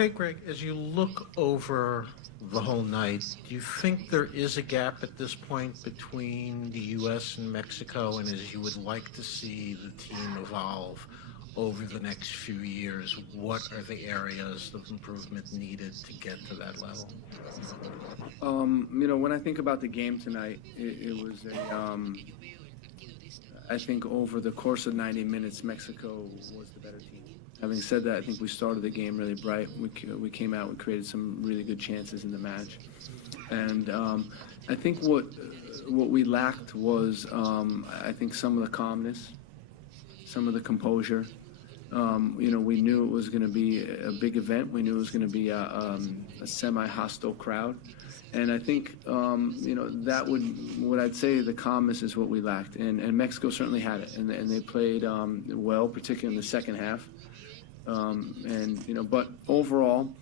Hey, Greg, as you look over the whole night, do you think there is a gap at this point between the U.S. and Mexico, and as you would like to see the team evolve over the next few years, what are the areas of improvement needed to get to that level? When I think about the game tonight, it was I think over the course of 90 minutes, Mexico was the better team. Having said that, I think we started the game really bright. We came out and created some really good chances in the match. And I think what we lacked was, I think, some of the calmness, some of the composure. We knew it was going to be a big event. We knew it was going to be a semi-hostile crowd. And I think, what I'd say the calmness is what we lacked. And Mexico certainly had it. And they played well, particularly in the second half. But overall,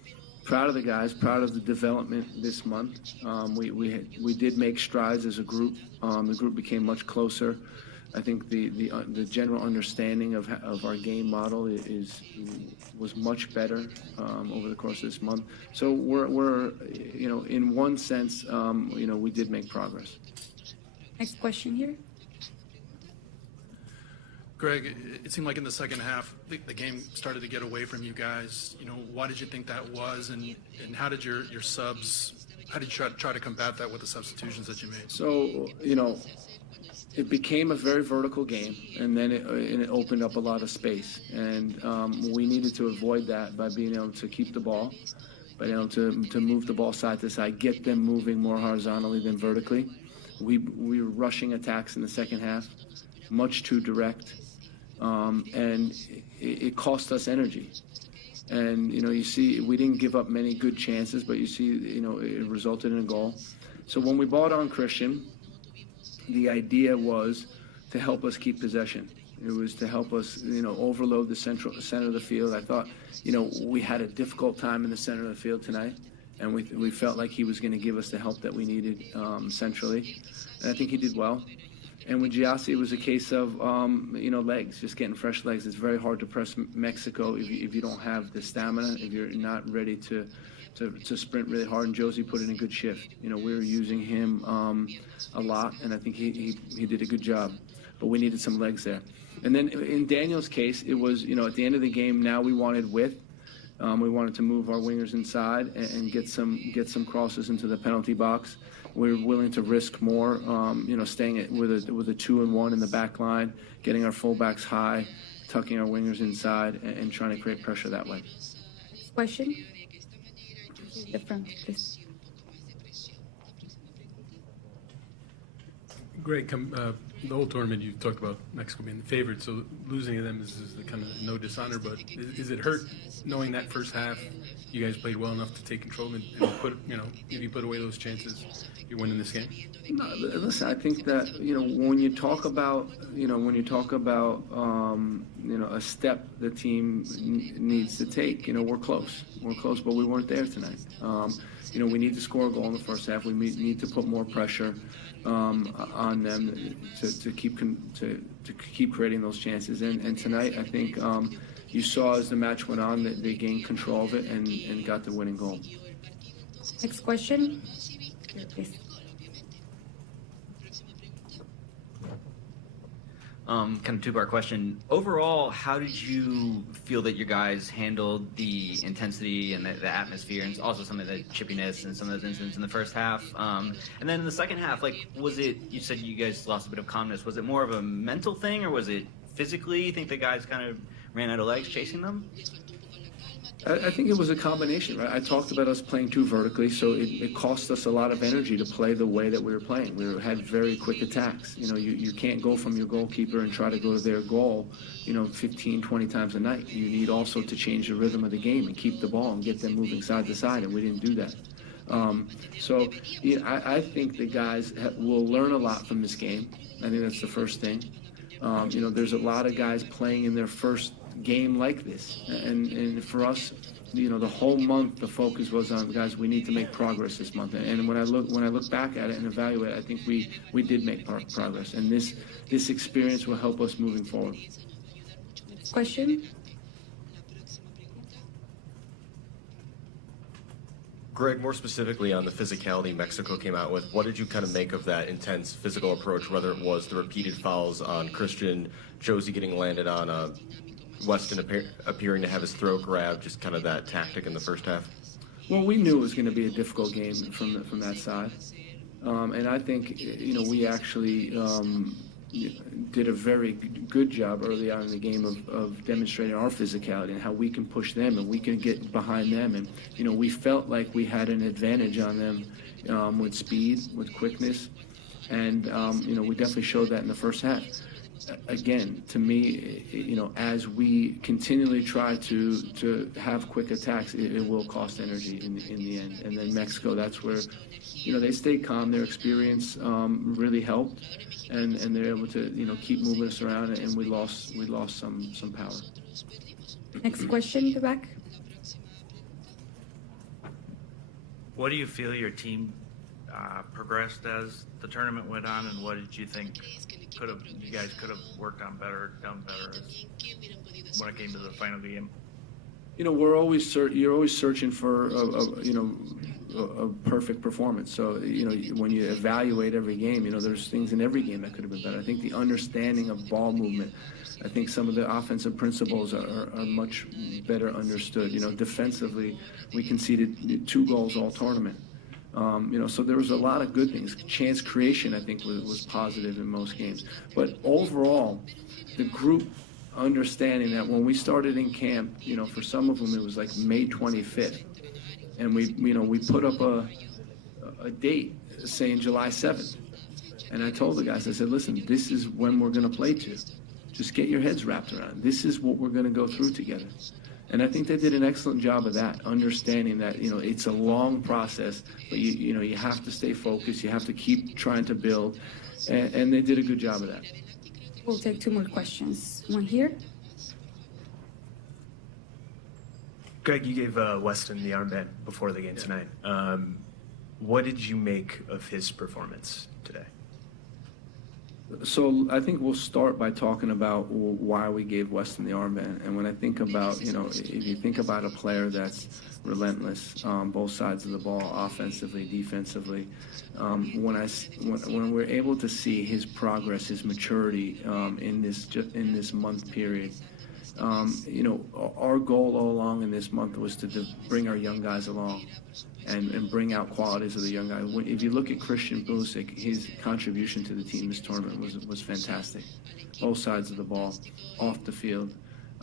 proud of the guys, proud of the development this month. We did make strides as a group. The group became much closer. I think the general understanding of our game model was much better over the course of this month. So we're in one sense, we did make progress. Next question here. Greg, it seemed like in the second half, the game started to get away from you guys. Why did you think that was, and how did your subs, how did you try to combat that with the substitutions that you made? So, it became a very vertical game, and then it opened up a lot of space. And we needed to avoid that by being able to keep the ball, by being able to move the ball side to side, get them moving more horizontally than vertically. We were rushing attacks in the second half, much too direct. And it cost us energy. And, you see, we didn't give up many good chances, but you see, it resulted in a goal. So when we brought on Christian, the idea was to help us keep possession. It was to help us, overload the center of the field. I thought, we had a difficult time in the center of the field tonight, and we felt like he was going to give us the help that we needed centrally. And I think he did well. And with Giassi, it was a case of, legs, just getting fresh legs. It's very hard to press Mexico if you don't have the stamina, if you're not ready to sprint really hard. And Josie put in a good shift. We were using him a lot, and I think he did a good job. But we needed some legs there. And then in Daniel's case, it was, at the end of the game, now we wanted width. We wanted to move our wingers inside and get some crosses into the penalty box. We were willing to risk more, staying with a 2-and-1 in the back line, getting our fullbacks high, tucking our wingers inside, and trying to create pressure that way. Next question. The front, please. Greg, the whole tournament you talked about Mexico being the favorite, so losing to them is the kind of no dishonor, but is it hurt knowing that first half you guys played well enough to take control and if you put away those chances, you're winning this game? No, listen, I think that when you talk about a step the team needs to take, we're close, but we weren't there tonight. We need to score a goal in the first half. We need to put more pressure on them to keep creating those chances. And tonight, I think you saw as the match went on that they gained control of it and got the winning goal. Next question. Here, please. Kind of two-part question. Overall, how did you feel that your guys handled the intensity and the atmosphere, and also some of the chippiness and some of those incidents in the first half? And then in the second half, was it, you said you guys lost a bit of calmness, was it more of a mental thing, or was it physically? You think the guys kind of ran out of legs chasing them? I think it was a combination, right? I talked about us playing too vertically, so it cost us a lot of energy to play the way that we were playing. We had very quick attacks. You can't go from your goalkeeper and try to go to their goal, 15, 20 times a night. You need also to change the rhythm of the game and keep the ball and get them moving side to side, and we didn't do that. I think the guys will learn a lot from this game. I think that's the first thing. There's a lot of guys playing in their first game like this, and for us, the whole month the focus was on, guys, we need to make progress this month. And when I look back at it and evaluate, I think we did make progress, and this experience will help us moving forward. Question. Greg, more specifically on the physicality Mexico came out with, what did you kind of make of that intense physical approach, whether it was the repeated fouls on Christian, Josie getting landed on, Weston appearing to have his throat grabbed, just kind of that tactic in the first half? Well, we knew it was going to be a difficult game from that side. And I think, we actually did a very good job early on in the game of demonstrating our physicality and how we can push them and we can get behind them. And, we felt like we had an advantage on them with speed, with quickness. And, we definitely showed that in the first half. Again, to me, as we continually try to have quick attacks, it will cost energy in the end. And then Mexico, that's where, they stayed calm. Their experience really helped, and they're able to, keep moving us around, and we lost some power. Next question, the back. What do you feel your team progressed as the tournament went on, and what did you think you guys could have worked on better, done better when it came to the final game? You're always searching for a perfect performance. So when you evaluate every game, there's things in every game that could have been better. I think the understanding of ball movement, I think some of the offensive principles are much better understood. Defensively, we conceded 2 goals all tournament. So there was a lot of good things. Chance creation, I think, was positive in most games. But overall, the group understanding that when we started in camp, for some of them it was like May 25th, and we put up a date saying July 7th, and I told the guys, I said, listen, this is when we're going to play to. Just get your heads wrapped around. This is what we're going to go through together. And I think they did an excellent job of that, understanding that, it's a long process, but you have to stay focused, you have to keep trying to build, and they did a good job of that. We'll take 2 more questions. One here. Greg, you gave Weston the armband before the game tonight. What did you make of his performance today? So I think we'll start by talking about why we gave Weston the armband. And when I think about, if you think about a player that's relentless on both sides of the ball, offensively, defensively, when we're able to see his progress, his maturity in this month period, our goal all along in this month was to bring our young guys along and bring out qualities of the young guy. If you look at Christian Pulisic, his contribution to the team this tournament was fantastic. Both sides of the ball, off the field,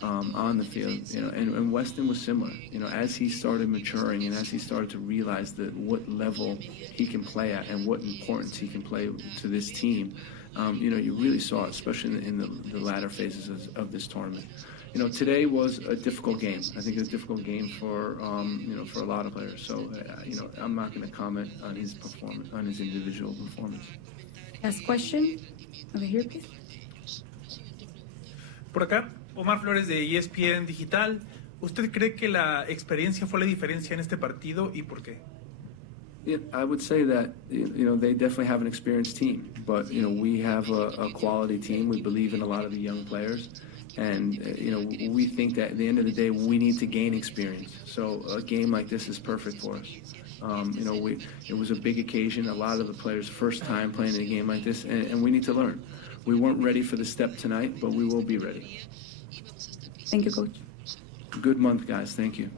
on the field, and Weston was similar. As he started maturing and as he started to realize what level he can play at and what importance he can play to this team, you really saw it, especially in the latter phases of this tournament. Today was a difficult game. I think it was a difficult game for a lot of players. So, I'm not going to comment on his performance, on his individual performance. Last question. Over here, please. Por acá, Omar Flores de ESPN Digital. ¿Usted cree que la experiencia fue la diferencia en este partido y por qué? Yeah, I would say that they definitely have an experienced team, but we have a quality team. We believe in a lot of the young players. And, we think that at the end of the day, we need to gain experience. So a game like this is perfect for us. It was a big occasion. A lot of the players' first time playing in a game like this, and we need to learn. We weren't ready for the step tonight, but we will be ready. Thank you, Coach. Good month, guys. Thank you.